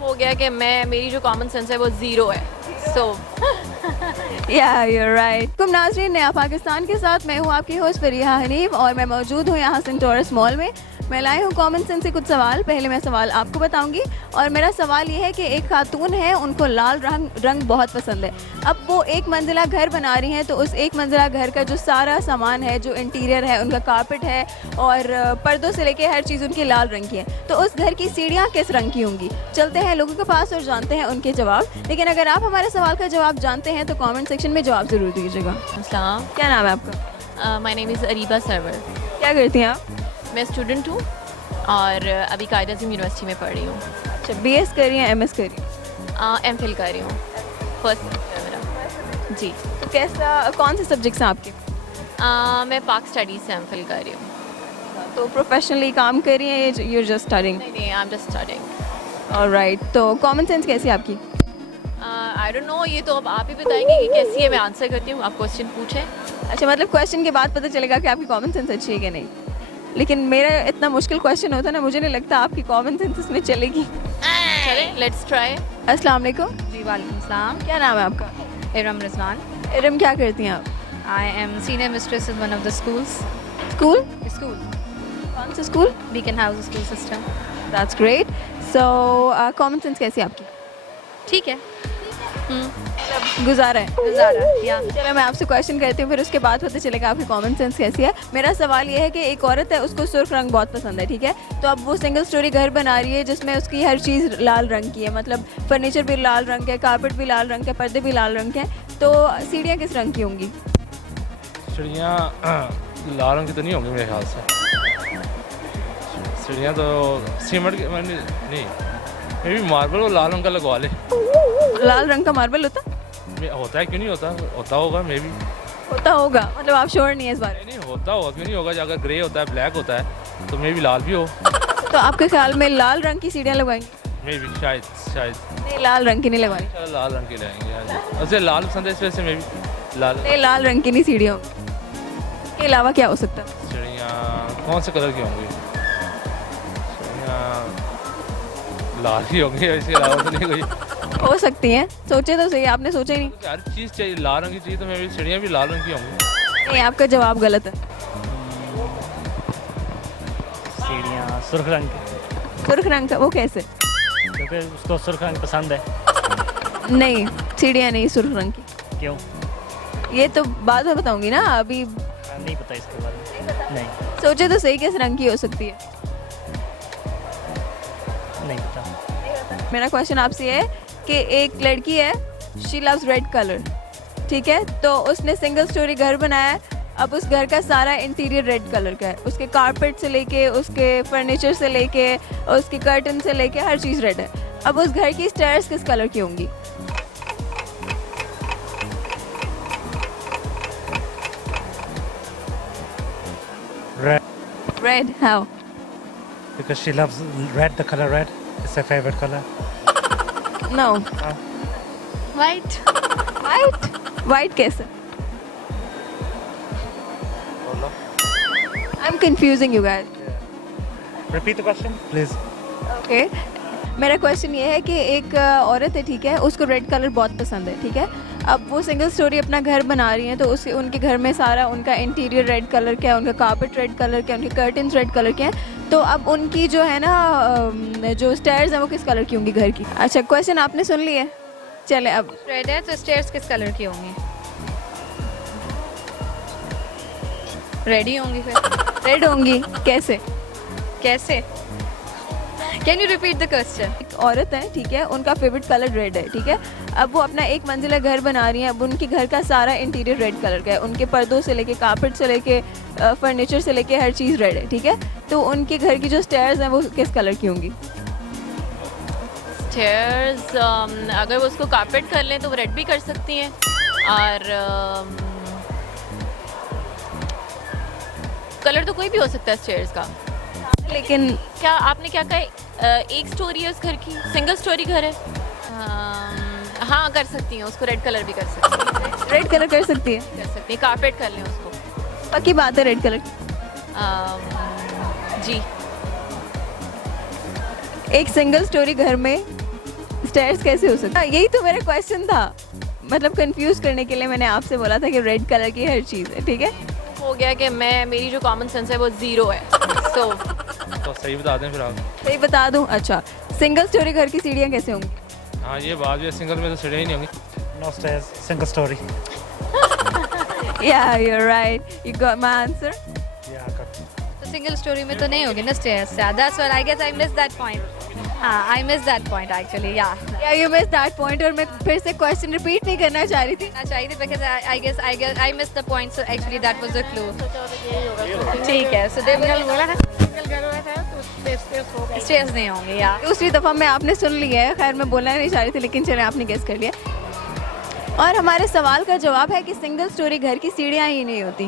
हो गया कि मेरी जो कॉमन सेंस है वो ज़ीरो है, सो या यूर राइट। तुम नाज़रीन, नया पाकिस्तान के साथ मैं हूँ आपकी होस्ट फरीहा हनीफ और मैं मौजूद हूँ यहाँ सेंटोरस मॉल में। मैं लाई हूँ कॉमन सेंस से कुछ सवाल। पहले मैं सवाल आपको बताऊंगी और मेरा सवाल ये है कि एक खातून है, उनको लाल रंग बहुत पसंद है। अब वो एक मंजिला घर बना रही हैं, तो उस एक मंजिला घर का जो सारा सामान है, जो इंटीरियर है, उनका कारपेट है और पर्दों से लेके हर चीज़ उनकी लाल रंग की है। तो उस घर की सीढ़ियाँ किस रंग की होंगी? चलते हैं लोगों के पास और जानते हैं उनके जवाब। लेकिन अगर आप हमारे सवाल का जवाब जानते हैं तो कॉमेंट सेक्शन में जवाब ज़रूर दीजिएगा। अस्सलाम, क्या नाम है आपका? My name is Ariba Sarwar. क्या करती हैं आप? मैं स्टूडेंट हूँ और अभी कायद अज़म यूनिवर्सिटी में पढ़ रही हूँ। अच्छा, BS कर रही हैं, MS कर रही हैं? MPhil कर रही हूँ, फर्स्ट सेमेस्टर मेरा। जी। तो कैसा, कौन से सब्जेक्ट्स हैं आपके? मैं पाक स्टडीज़ से MPhil कर रही हूँ। तो प्रोफेशनली काम कर रही हैं, यू जस्ट स्टडिंग? नहीं, I am just studying. Alright. तो कॉमन सेंस कैसी है आपकी? आई डोंट नो, ये तो अब आप ही बताएंगे कि कैसी है। मैं आंसर करती हूँ, आप क्वेश्चन पूछें। अच्छा, मतलब क्वेश्चन के बाद पता चलेगा कि आपकी कॉमन सेंस अच्छी है कि नहीं। लेकिन मेरा इतना मुश्किल क्वेश्चन होता है ना, मुझे नहीं लगता आपकी कॉमन सेंस इसमें चलेगी। चलें, लेट्स ट्राई। अस्सलाम वालेकुम। जी वालेकुम सलाम। क्या नाम है आपका? इरम रिजवान। इरम, क्या करती हैं आप? I am senior mistress in one of the schools. School? School कौन सा school? Beacon house school system. That's great. So common sense कैसी है आपकी? ठीक है। गुजारा है। गुजारा या चलो मैं आपसे क्वेश्चन करती हूँ, फिर उसके बाद पता चलेगा आपकी कॉमन सेंस कैसी है। मेरा सवाल ये है कि एक औरत है, उसको सुर्ख रंग बहुत पसंद है, ठीक है? तो अब वो सिंगल स्टोरी घर बना रही है जिसमें उसकी हर चीज़ लाल रंग की है, मतलब फर्नीचर भी लाल रंग के, कारपेट भी लाल रंग के, पर्दे भी लाल रंग के हैं। तो सीढ़ियाँ किस रंग की होंगी? चिड़ियाँ लाल रंग की तो नहीं होंगी मेरे ख्याल से। चिड़ियाँ तो सीमेंट की नहीं, मे भी मार्बल वो लाल रंग का लगवा ले। लाल रंग का मार्बल होता होता है, क्यों नहीं होता? होता होगा, मे भी। होता होगा, मतलब आप श्योर नहीं है इस बारे नहीं होता होगा, क्यों नहीं होगा? अगर ग्रे होता है, ब्लैक होता है, तो मे भी लाल भी हो। में? तो आपके ख्याल में लाल रंग की सीढ़ियाँ लगवाएंगी? मे भी, शायद नहीं, लाल रंग की नहीं लगवानी। चलो लाल रंग की लाएंगे। उसे लाल पसंद है, इस वजह से मे भी लाल। नहीं, लाल रंग की नहीं सीढ़ियाँ होंगी। इसके अलावा क्या हो सकता है? चिड़ियाँ कौन से कलर की होंगी? चिड़ियाँ लाल ही होंगी, इसके अलावा तो नहीं कोई। हो सकती हैं, सोचे तो सही, आपने सोचा ही नहीं। हर चीज़ चाहिए, लाल रंग की चाहिए, तो मे भी चिड़ियाँ भी लाल रंग की होंगी। नहीं, आपका जवाब गलत है। सीढ़ियाँ सुर्ख रंग की, सुर्ख रंग का? वो कैसे? क्योंकि उसको सुर्ख रंग पसंद है। नहीं, सीढ़ियाँ नहीं सुर्ख रंग की। क्यों? ये तो बाद में बताऊंगी ना, अभी नहीं पता इसके बारे में। नहीं, सोचे तो सही किस रंग की हो सकती है। नहीं पता। मेरा क्वेश्चन आपसे ये है कि एक लड़की है, शी लव्स रेड कलर, ठीक है? तो उसने सिंगल स्टोरी घर बनाया है। अब उस घर का सारा इंटीरियर रेड कलर का है, उसके कारपेट से लेके, उसके फर्नीचर से लेके, उसके कर्टन से लेके हर चीज़ रेड है। अब उस घर की स्टेयर्स किस कलर की होंगी? Red, red, how? because she loves red, the color red. It's her favorite color. No. White. White? White कैसे? I am confusing you guys. Repeat the question, please. Okay, मेरा क्वेश्चन ये है कि एक औरत है, ठीक है? उसको रेड कलर बहुत पसंद है, ठीक है? अब वो सिंगल स्टोरी अपना घर बना रही हैं, तो उनके घर में सारा उनका इंटीरियर रेड कलर का है, उनका कारपेट रेड कलर का है, उनके कर्टन्स रेड कलर के हैं। तो अब उनकी जो है ना, जो स्टेयर्स हैं वो किस कलर की होंगी घर की? अच्छा, क्वेश्चन आपने सुन लिया। चले अब रेड है तो स्टेयर्स किस कलर की होंगी? रेड ही होंगी फिर। रेड होंगी कैसे? कैसे? Can you repeat the question? एक औरत है, ठीक है? उनका फेवरेट कलर रेड है, ठीक है? अब वो अपना एक मंजिला घर बना रही हैं। अब उनके घर का सारा इंटीरियर रेड कलर का है, उनके पर्दों से लेके, कारपेट से लेके, फर्नीचर से लेके हर चीज़ रेड है, ठीक है? तो उनके घर की जो स्टेयर्स हैं वो किस कलर की होंगी? स्टेयर्स, अगर वो उसको कारपेट कर लें तो वो रेड भी कर सकती हैं, और कलर तो कोई भी हो सकता है स्टेयर्स का। लेकिन क्या आपने क्या कहा? एक स्टोरी है उस घर की, सिंगल स्टोरी घर है। हाँ, कर सकती हैं, उसको रेड कलर भी कर सकती हैं। रेड कलर कर सकती है? कर सकती हैं, कारपेट कर लें उसको। पक्की बात है, रेड कलर की? जी। एक सिंगल स्टोरी घर में स्टेयर्स कैसे हो सकता है? यही तो मेरा क्वेश्चन था, मतलब कंफ्यूज करने के लिए मैंने आपसे बोला था कि रेड कलर की हर चीज़ है, ठीक है? हो गया कि मेरी जो कॉमन सेंस है वो 0 है। सो तो सही बता दें फिर आप। सही बता दूं? अच्छा, सिंगल स्टोरी घर की सीढ़ियाँ कैसे होंगी? हाँ ये बात भी है, सिंगल में तो सीढ़ियाँ ही नहीं होंगी। No stairs, single story. Yeah, you're right. You got my answer. Yeah, I got it. तो सिंगल स्टोरी में तो नहीं होगी ना stairs. That's what I guess I miss that point. हाँ, I miss that point actually. या Yeah, you missed that point और मैं फिर से क्वेश्चन रिपीट नहीं करना चाह रही थी। ना चाहिए थी because I guess I miss the point, so actually that was the clue. ठीक है, सो दे बोला ना स्टेयर्स नहीं होंगे। या दूसरी दफ़ा मैं आपने सुन लिया है, खैर मैं बोलना नहीं चाह रही थी लेकिन चले आपने गेस कर लिया। और हमारे सवाल का जवाब है कि सिंगल स्टोरी घर की सीढ़ियाँ ही नहीं होती।